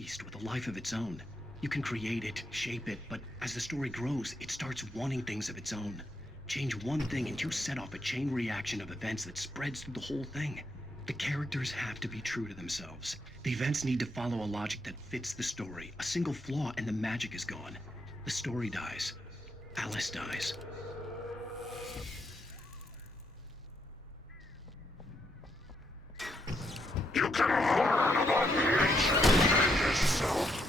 beast with a life of its own. You can create it, shape it, but as the story grows, it starts wanting things of its own. Change one thing and you set off a chain reaction of events that spreads through the whole thing. The characters have to be true to themselves. The events need to follow a logic that fits the story. A single flaw and the magic is gone. The story dies. Alice dies. You can learn about the ancient and itself.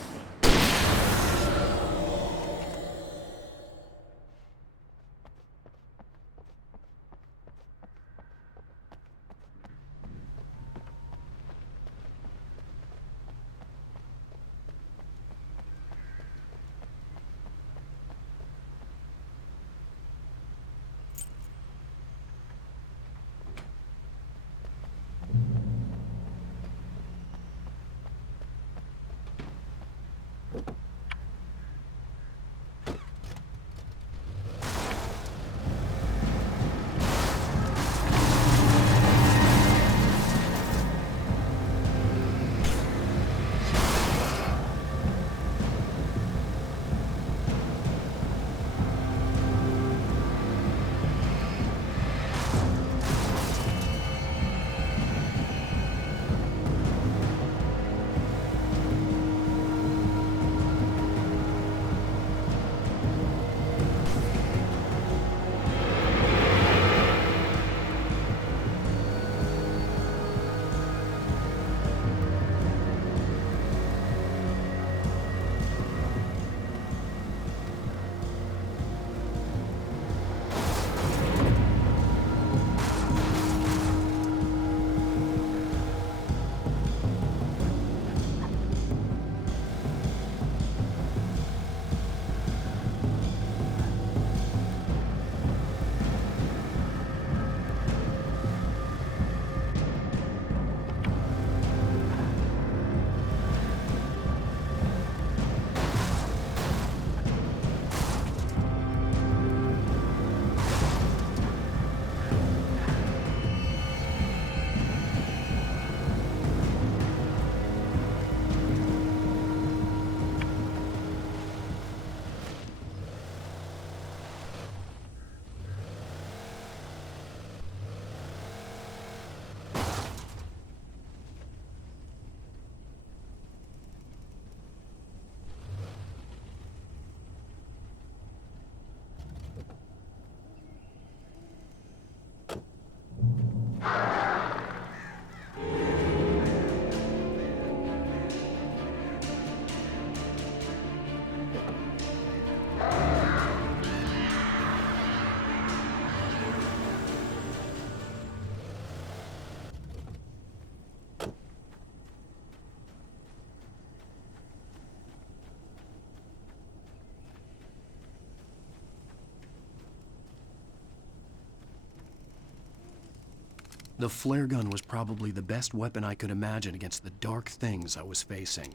The flare gun was probably the best weapon I could imagine against the dark things I was facing.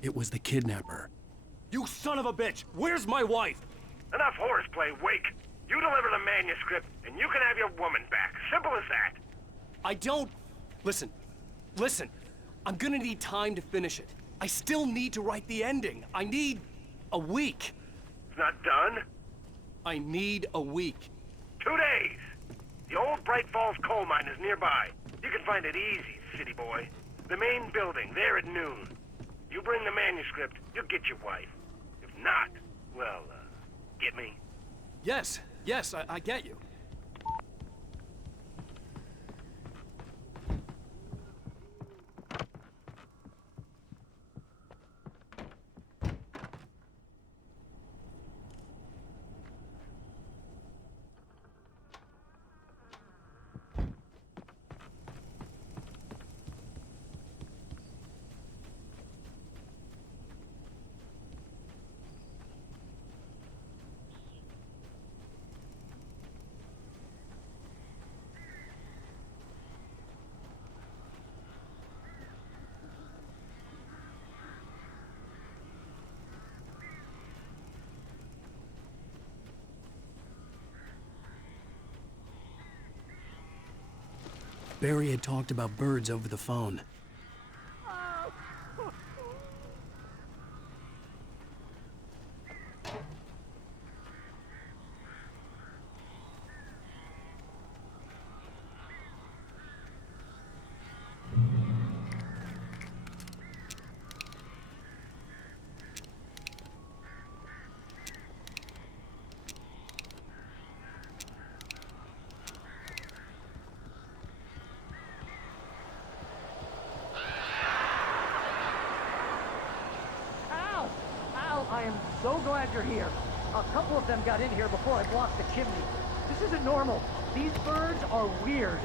It was the kidnapper. You son of a bitch! Where's my wife? Enough horseplay, Wake. You deliver the manuscript, and you can have your woman back. Simple as that. I don't... Listen. I'm gonna need time to finish it. I still need to write the ending. I need... a week. It's not done. I need a week. 2 days. The old Bright Falls coal mine is nearby. You can find it easy, city boy. The main building, there at noon. You bring the manuscript, you'll get your wife. If not, well, get me? Yes, I get you. Barry had talked about birds over the phone. I am so glad you're here. A couple of them got in here before I blocked the chimney. This isn't normal. These birds are weird.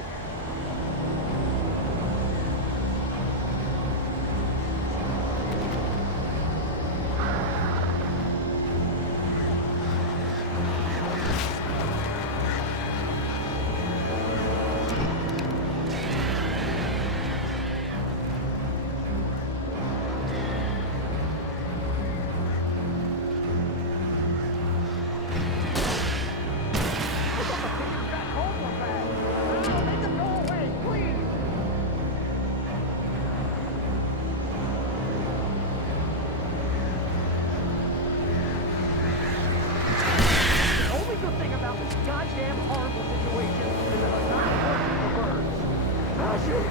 Goddamn horrible situation is that I'm not hurting the birds. Oh, shoot!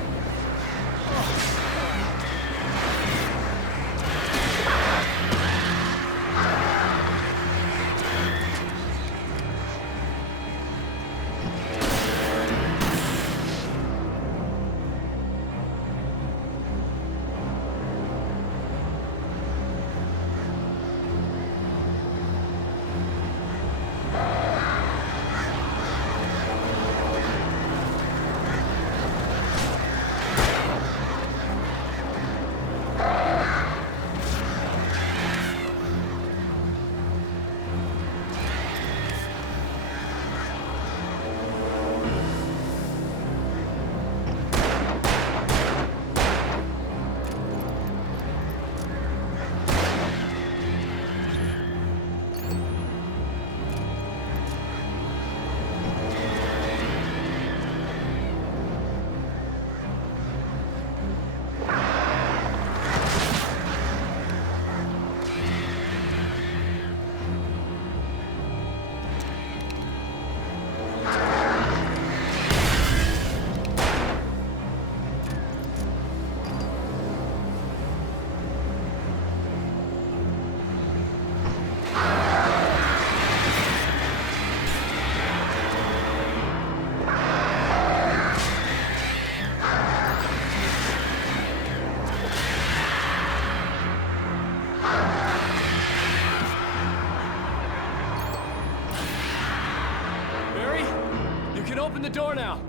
Open the door now.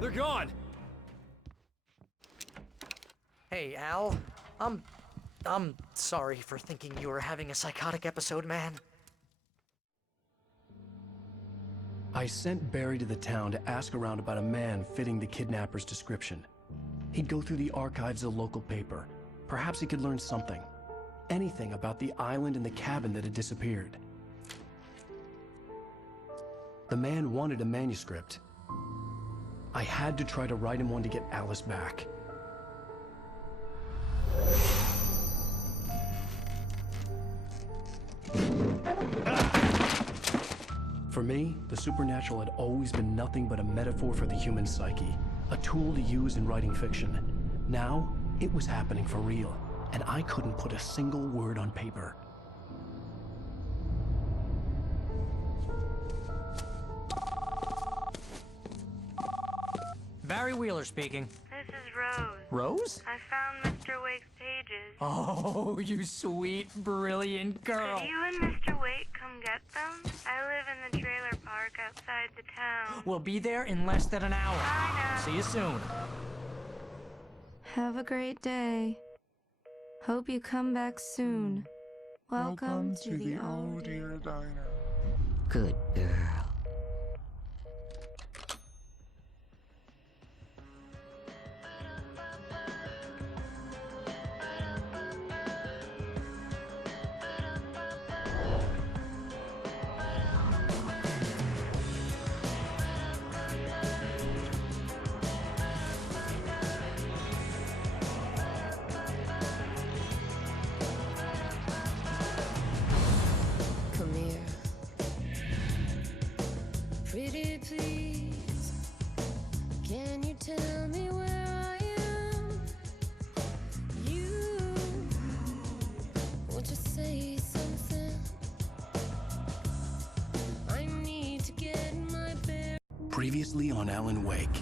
They're gone. Hey, Al. I'm sorry for thinking you were having a psychotic episode, man. I sent Barry to the town to ask around about a man fitting the kidnapper's description. He'd go through the archives of the local paper. Perhaps he could learn something. anything about the island and the cabin that had disappeared. The man wanted a manuscript. I had to try to write him one to get Alice back. For me, the supernatural had always been nothing but a metaphor for the human psyche, a tool to use in writing fiction. Now, it was happening for real, and I couldn't put a single word on paper. Barry Wheeler speaking. This is Rose. Rose? I found Mr. Wake's pages. Oh, you sweet, brilliant girl. Could you and Mr. Wake come get them? I live in the trailer park outside the town. We'll be there in less than an hour. Bye now. See you soon. Have a great day. Hope you come back soon. Welcome to the old dear diner. Good girl. Come here. Pretty please, can you tell me where I am? You, won't you say something? I need to get my bear. Previously on Alan Wake.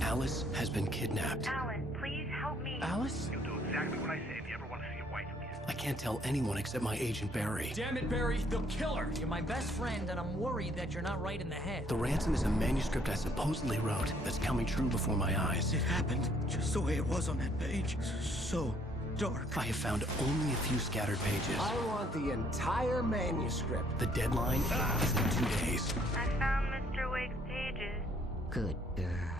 Alice has been kidnapped. Alan, please help me. Alice? You'll do exactly what I say if you ever want to see your wife again. I can't tell anyone except my agent Barry. Damn it, Barry, they'll kill her! You're my best friend, and I'm worried that you're not right in the head. The ransom is a manuscript I supposedly wrote that's coming true before my eyes. It happened just the way it was on that page. So dark. I have found only a few scattered pages. I want the entire manuscript. The deadline is in 2 days. I found Mr. Wake's pages. Good girl.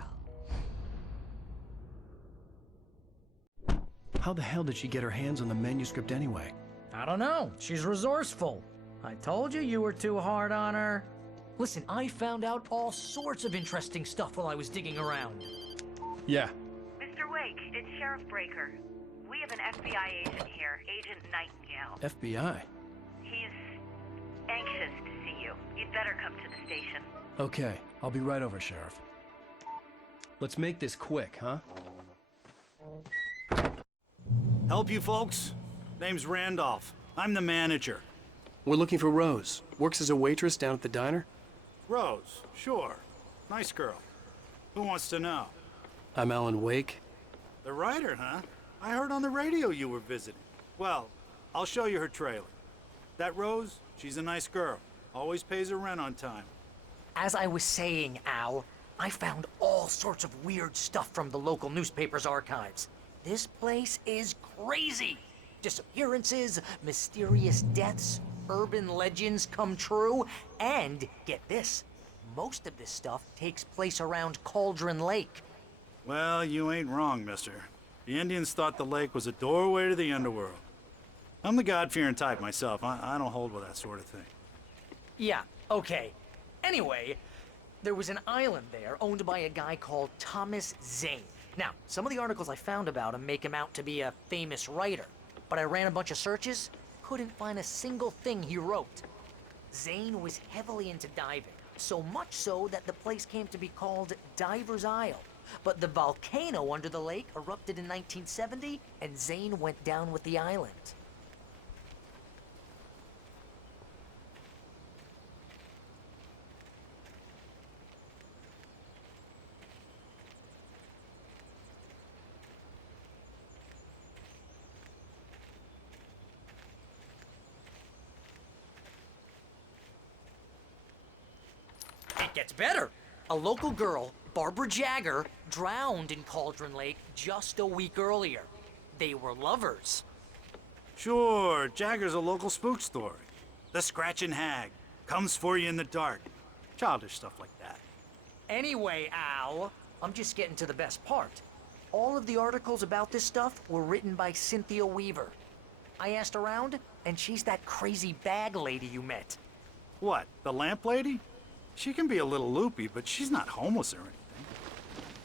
How the hell did she get her hands on the manuscript anyway? I don't know. She's resourceful. I told you were too hard on her. Listen, I found out all sorts of interesting stuff while I was digging around. Yeah. Mr. Wake, it's Sheriff Breaker. We have an FBI agent here, Agent Nightingale. FBI? He's anxious to see you. You'd better come to the station. Okay, I'll be right over, Sheriff. Let's make this quick, huh? Help you folks? Name's Randolph. I'm the manager. We're looking for Rose. Works as a waitress down at the diner. Rose, sure. Nice girl. Who wants to know? I'm Alan Wake. The writer, huh? I heard on the radio you were visiting. Well, I'll show you her trailer. That Rose, she's a nice girl. Always pays her rent on time. As I was saying, Al, I found all sorts of weird stuff from the local newspaper's archives. This place is crazy. Disappearances, mysterious deaths, urban legends come true, and get this, most of this stuff takes place around Cauldron Lake. Well, you ain't wrong, mister. The Indians thought the lake was a doorway to the underworld. I'm the God-fearing type myself. I don't hold with that sort of thing. Yeah, okay. Anyway, there was an island there owned by a guy called Thomas Zane. Now, some of the articles I found about him make him out to be a famous writer, but I ran a bunch of searches, couldn't find a single thing he wrote. Zane was heavily into diving, so much so that the place came to be called Diver's Isle. But the volcano under the lake erupted in 1970, and Zane went down with the island. It gets better. A local girl, Barbara Jagger, drowned in Cauldron Lake just a week earlier. They were lovers. Sure, Jagger's a local spook story. The Scratching Hag comes for you in the dark. Childish stuff like that. Anyway, Al, I'm just getting to the best part. all of the articles about this stuff were written by Cynthia Weaver. I asked around, and she's that crazy bag lady you met. What, the lamp lady? She can be a little loopy, but she's not homeless or anything.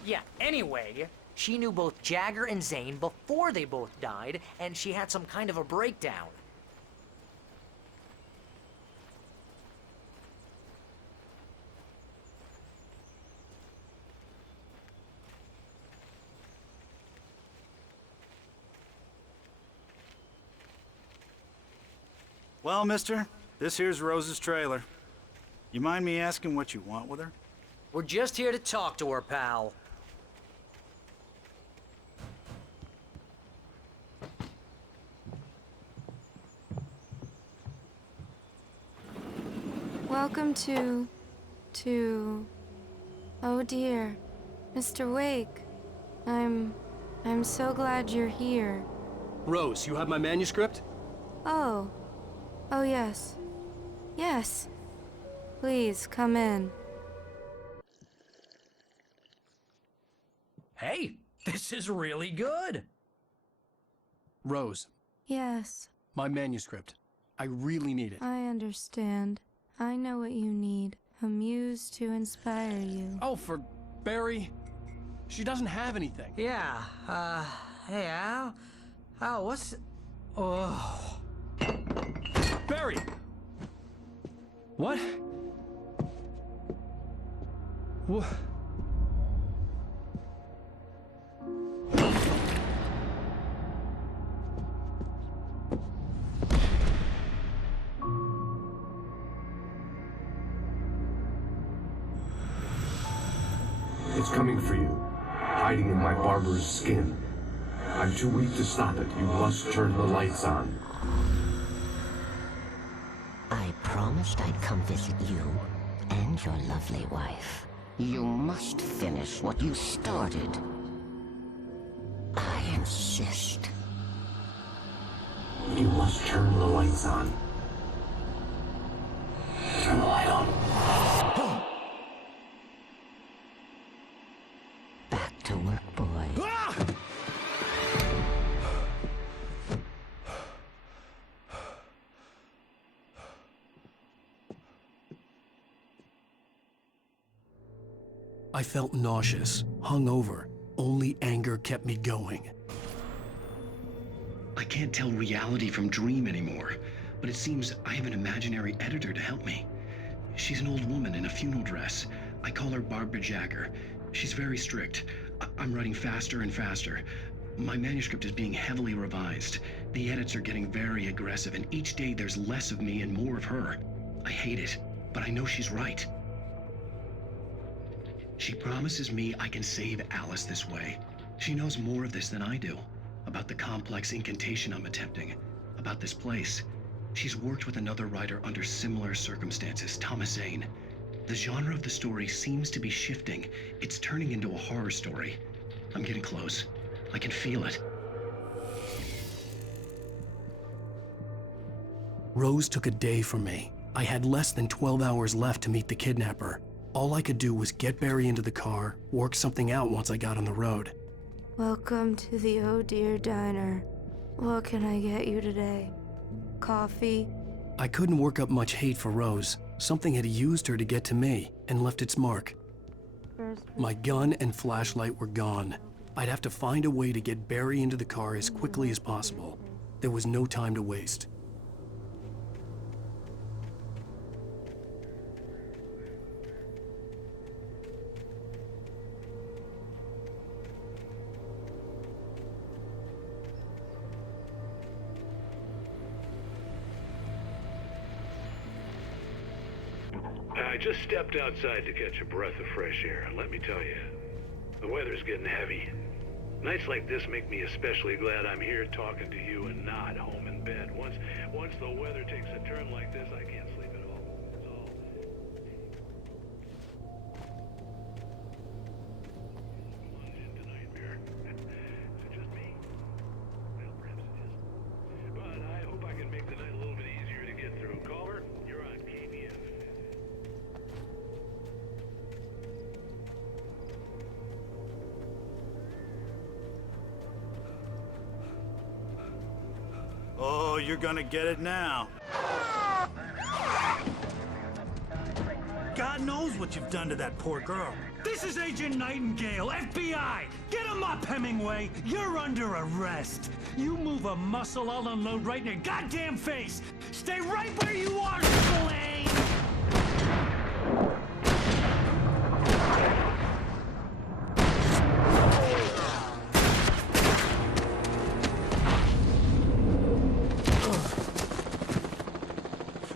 Yeah, anyway, she knew both Jagger and Zane before they both died, and she had some kind of a breakdown. Well, mister, this here's Rose's trailer. You mind me asking what you want with her? We're just here to talk to her, pal. Welcome to... Oh dear, Mr. Wake. I'm so glad you're here. Rose, you have my manuscript? Oh. Oh, yes. Yes. Please, come in. Hey, this is really good. Rose, Yes, my manuscript. I really need it. I understand. I know what you need. A muse to inspire you. Oh, for Barry? She doesn't have anything. Yeah, hey, Al? Al, what's... Oh... Barry! What? What? It's coming for you, hiding in my barber's skin. I'm too weak to stop it. You must turn the lights on. I promised I'd come visit you and your lovely wife. You must finish what you started. I insist. You must turn the lights on. Turn the light on. Back to work, boy. I felt nauseous, hungover. Only anger kept me going. I can't tell reality from dream anymore, but it seems I have an imaginary editor to help me. She's an old woman in a funeral dress. I call her Barbara Jagger. She's very strict. I'm writing faster and faster. My manuscript is being heavily revised. The edits are getting very aggressive, and each day there's less of me and more of her. I hate it, but I know she's right. She promises me I can save Alice this way. She knows more of this than I do. About the complex incantation I'm attempting. About this place. She's worked with another writer under similar circumstances, Thomas Zane. The genre of the story seems to be shifting. It's turning into a horror story. I'm getting close. I can feel it. Rose took a day from me. I had less than 12 hours left to meet the kidnapper. All I could do was get Barry into the car, work something out once I got on the road. Welcome to the Oh Dear Diner. What can I get you today? Coffee? I couldn't work up much hate for Rose. Something had used her to get to me and left its mark. My gun and flashlight were gone. I'd have to find a way to get Barry into the car as quickly as possible. There was no time to waste. I just stepped outside to catch a breath of fresh air. Let me tell you, the weather's getting heavy. Nights like this make me especially glad I'm here talking to you and not home in bed. Once the weather takes a turn like this, I can't sleep at all. That's all. Plunge into nightmare. Is it just me? Well, perhaps it is. But I hope I can make the night a little bit easier to get through. Caller, you're on KBF. Oh, you're gonna get it now. God knows what you've done to that poor girl. This is Agent Nightingale, FBI! Get him up, Hemingway! You're under arrest! You move a muscle, I'll unload right in your goddamn face! Stay right where you are, Slane!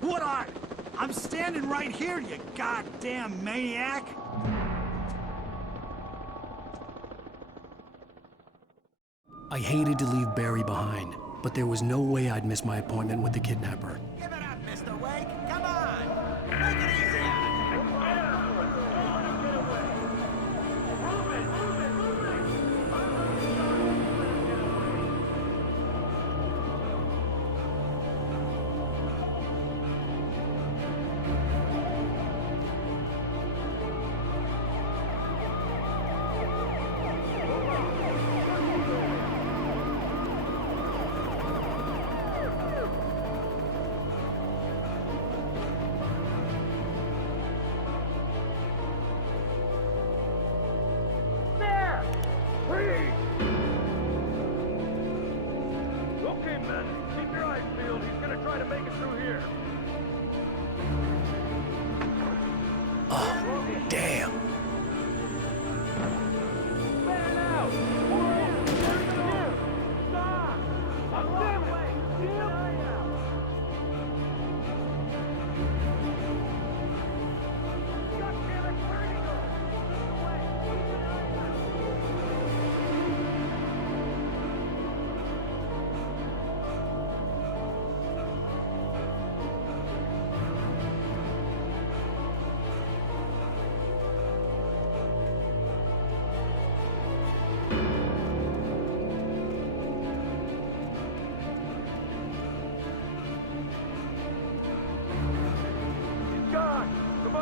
What are? I'm standing right here, you goddamn maniac! I hated to leave Barry behind, but there was no way I'd miss my appointment with the kidnapper. Give it up, Mr. Wake. Come on. Take it easy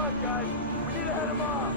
on guys. We need to head him off.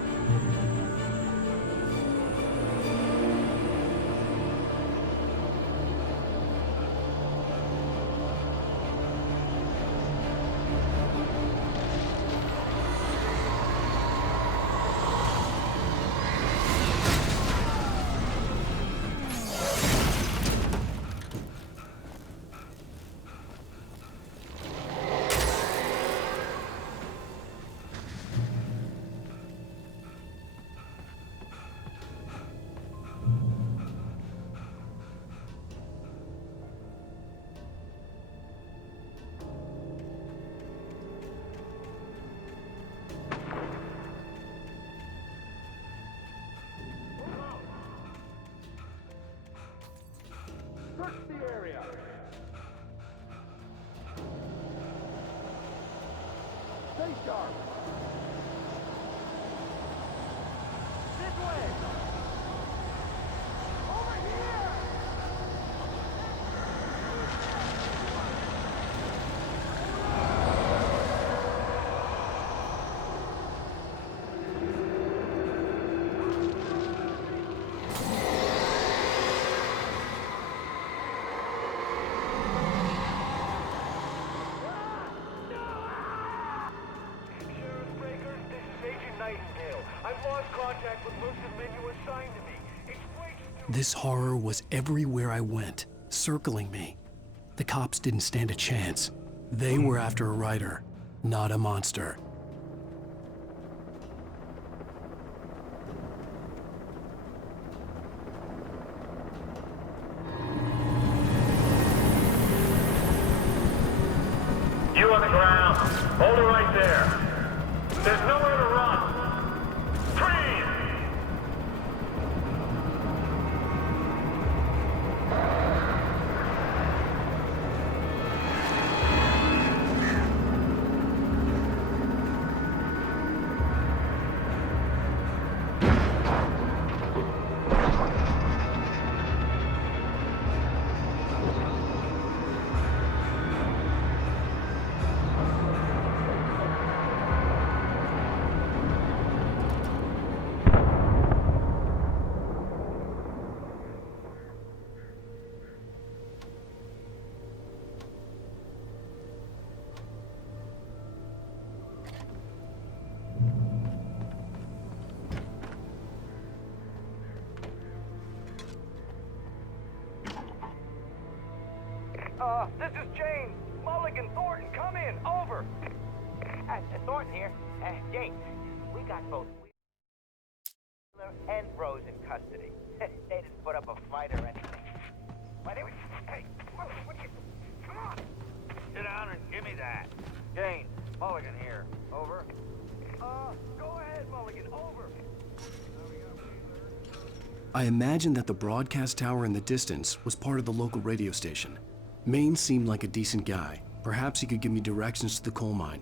Search the area. Stay sharp. This way. Over here. I've lost contact with most of the men you assigned to me. It's way too... This horror was everywhere I went, circling me. The cops didn't stand a chance. They were after a writer, not a monster. You on the ground. Hold it right there. There's nowhere to run. Freeze! This is James. Mulligan, Thornton, come in. Over. Thornton here. James, we got both Wheeler and Rose in custody. They didn't put up a fight or anything. Why, hey, what are you... Come on. Sit down and give me that. James, Mulligan here. Over. Go ahead, Mulligan. Over. I imagined that the broadcast tower in the distance was part of the local radio station. Maine seemed like a decent guy. Perhaps he could give me directions to the coal mine.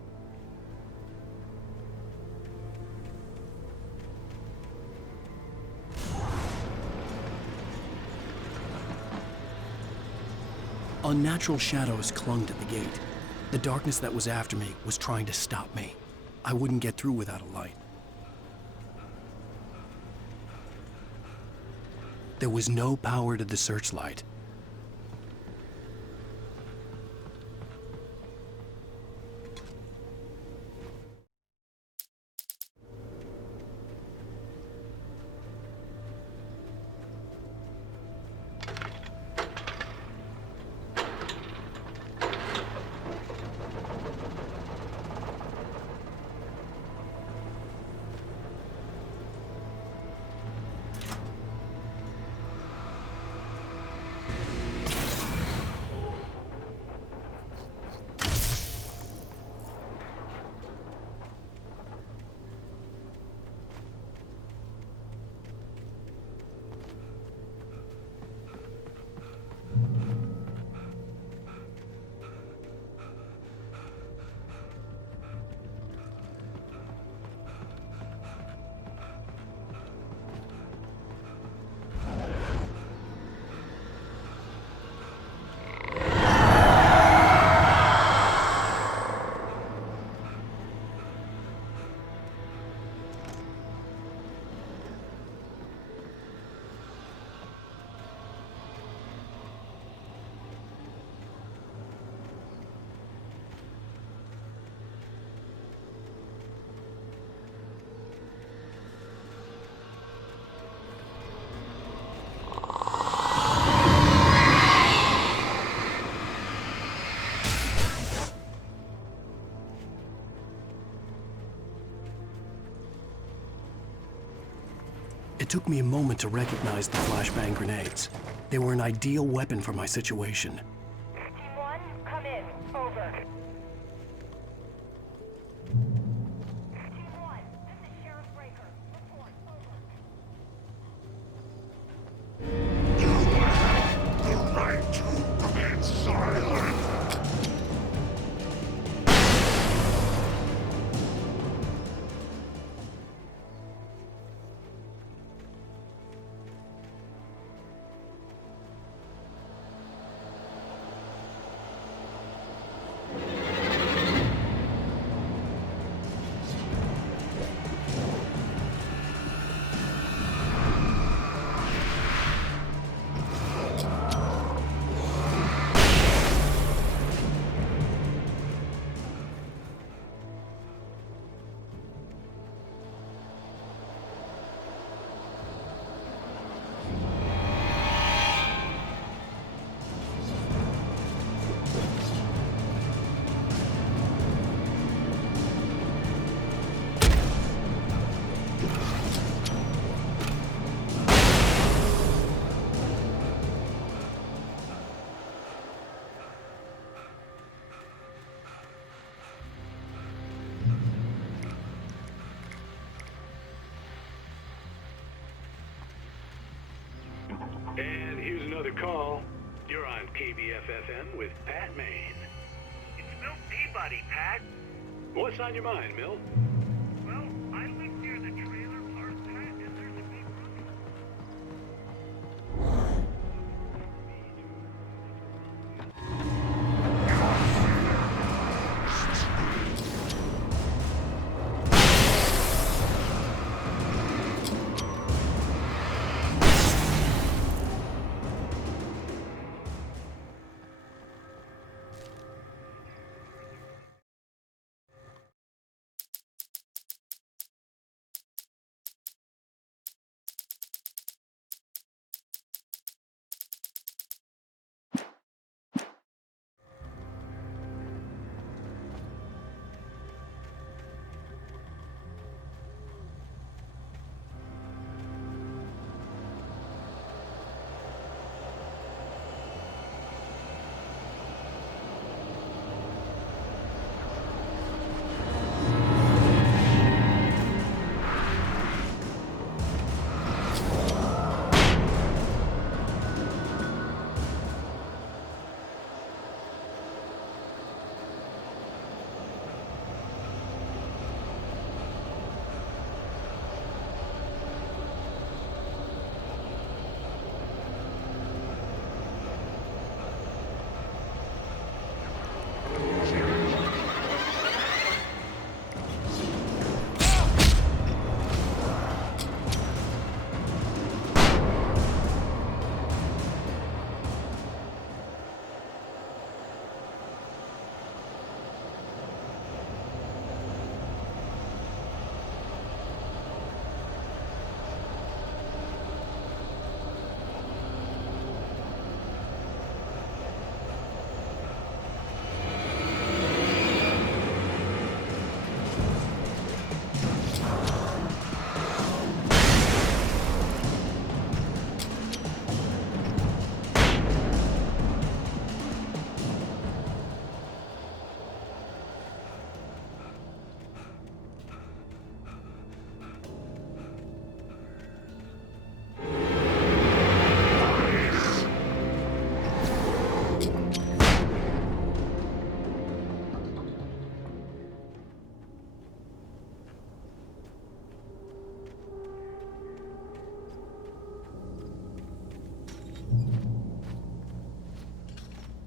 Unnatural shadows clung to the gate. The darkness that was after me was trying to stop me. I wouldn't get through without a light. There was no power to the searchlight. It took me a moment to recognize the flashbang grenades. They were an ideal weapon for my situation. Team 1, come in. Over. Team 1, this is Sheriff Breaker. Report. Over. You have the right to remain silent. And here's another call. You're on KBF-FM with Pat Maine. It's Milt Peabody, Pat. What's on your mind, Milt? Well, I live near the trailer park, Pat, and there's a big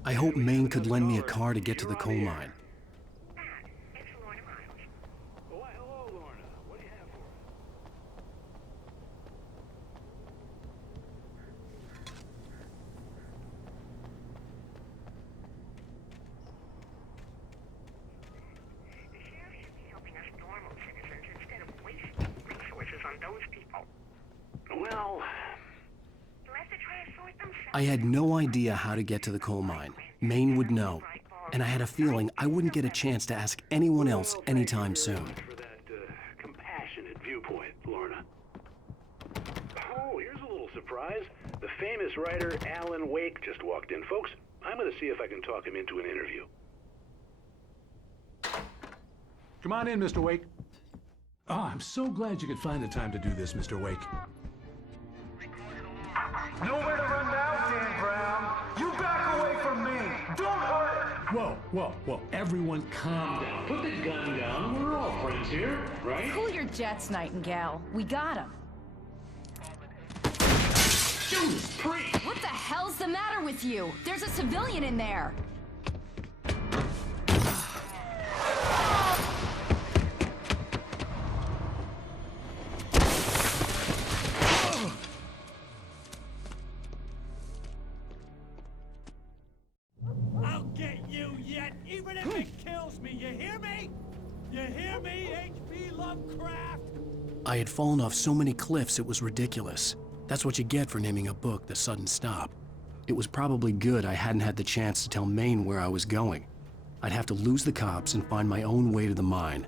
I hoped Maine could lend me a car to get to the coal mine. Why, hello, Lorna. What do you have for us? The sheriff should be helping us normal citizens instead of wasting resources on those people. Well, I had no idea how to get to the coal mine. Maine would know, and I had a feeling I wouldn't get a chance to ask anyone else anytime soon. for that compassionate viewpoint, Lorna. Oh, here's a little surprise. The famous writer Alan Wake just walked in. Folks, I'm going to see if I can talk him into an interview. Come on in, Mr. Wake. Oh, I'm so glad you could find the time to do this, Mr. Wake. Nowhere to run now, Dan Brown. You back away from me. Don't hurt. Whoa, whoa, whoa. Everyone calm down. Put the gun down. We're all friends here, right? Cool your jets, Nightingale. We got him. Judas Priest! What the hell's the matter with you? There's a civilian in there. I'll get you yet, even if it kills me. You hear me? You hear me, H.P. Lovecraft? I had fallen off so many cliffs it was ridiculous. That's what you get for naming a book The Sudden Stop. It was probably good I hadn't had the chance to tell Maine where I was going. I'd have to lose the cops and find my own way to the mine.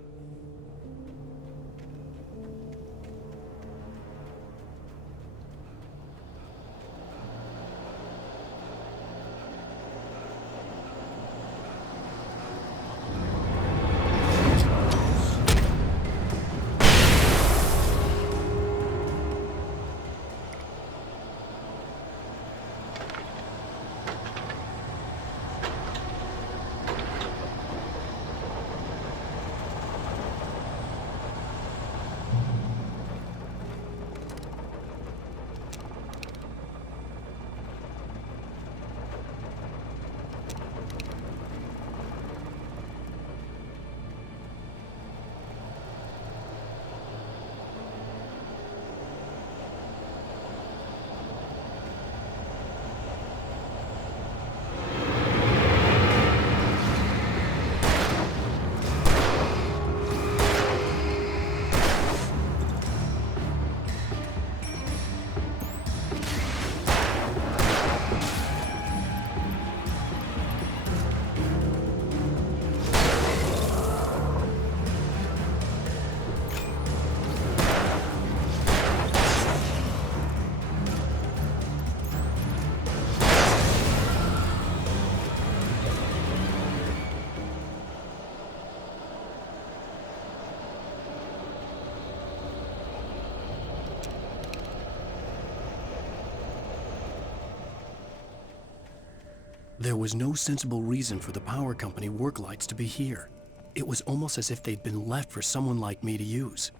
There was no sensible reason for the power company work lights to be here. It was almost as if they'd been left for someone like me to use.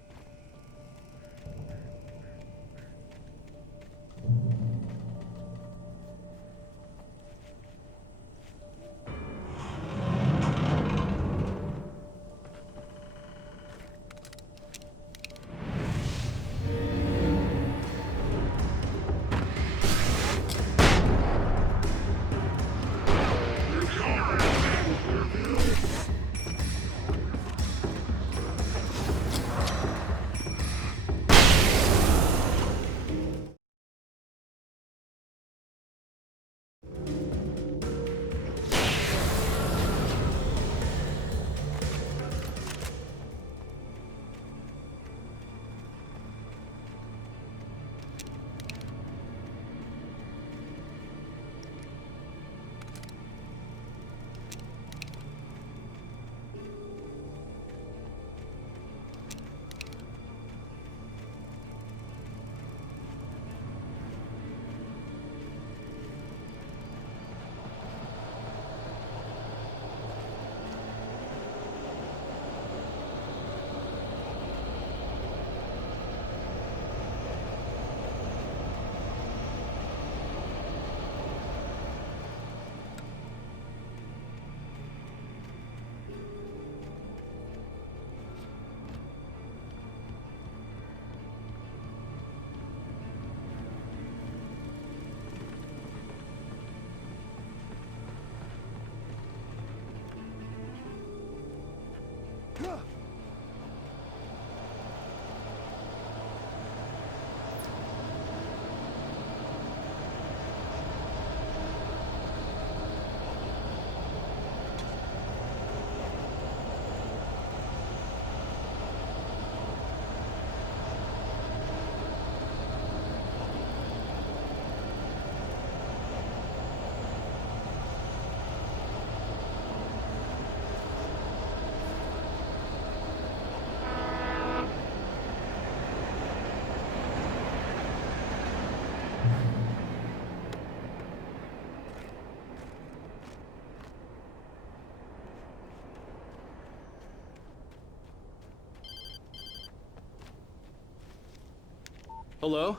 Hello?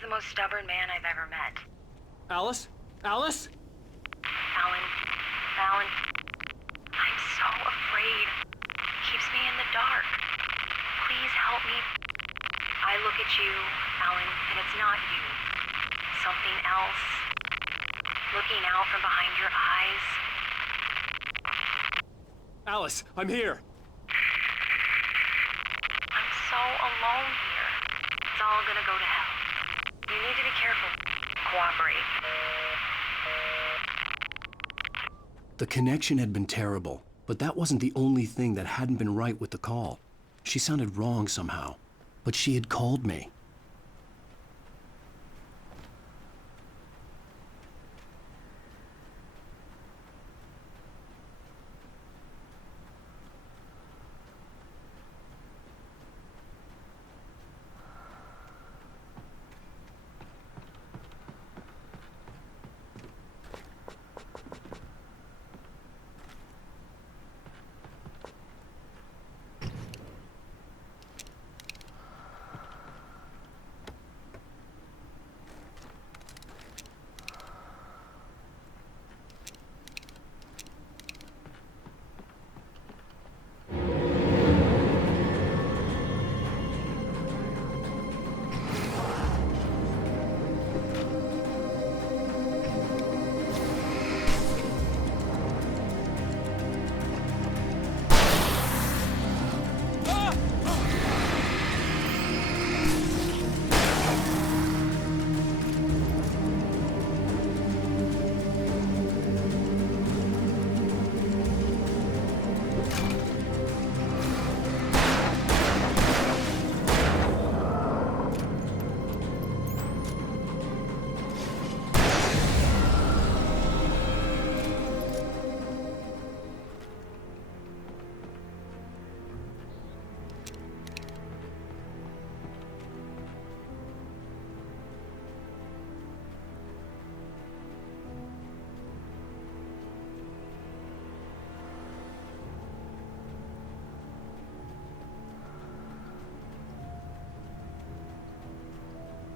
The most stubborn man I've ever met. Alice? Alice? Alan, I'm so afraid. Keeps me in the dark. Please help me. I look at you, Alan, and it's not you. Something else. Looking out from behind your eyes. Alice, I'm here. I'm so alone here. It's all gonna go to hell. You need to be careful. Cooperate. The connection had been terrible, but that wasn't the only thing that hadn't been right with the call. She sounded wrong somehow, but she had called me.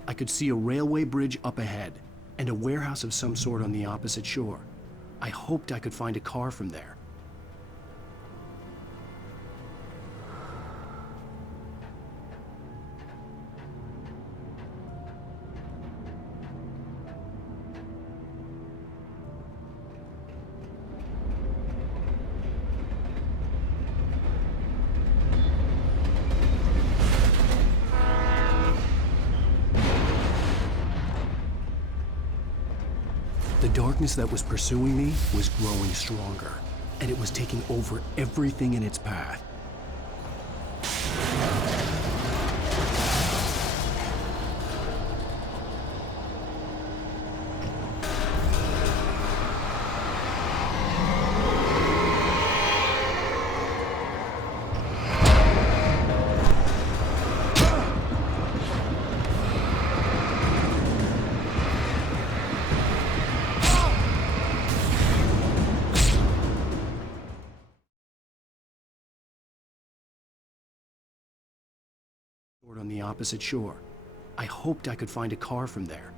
I could see a railway bridge up ahead, and a warehouse of some sort on the opposite shore. I hoped I could find a car from there. The darkness that was pursuing me was growing stronger, and it was taking over everything in its path. On the opposite shore. I hoped I could find a car from there.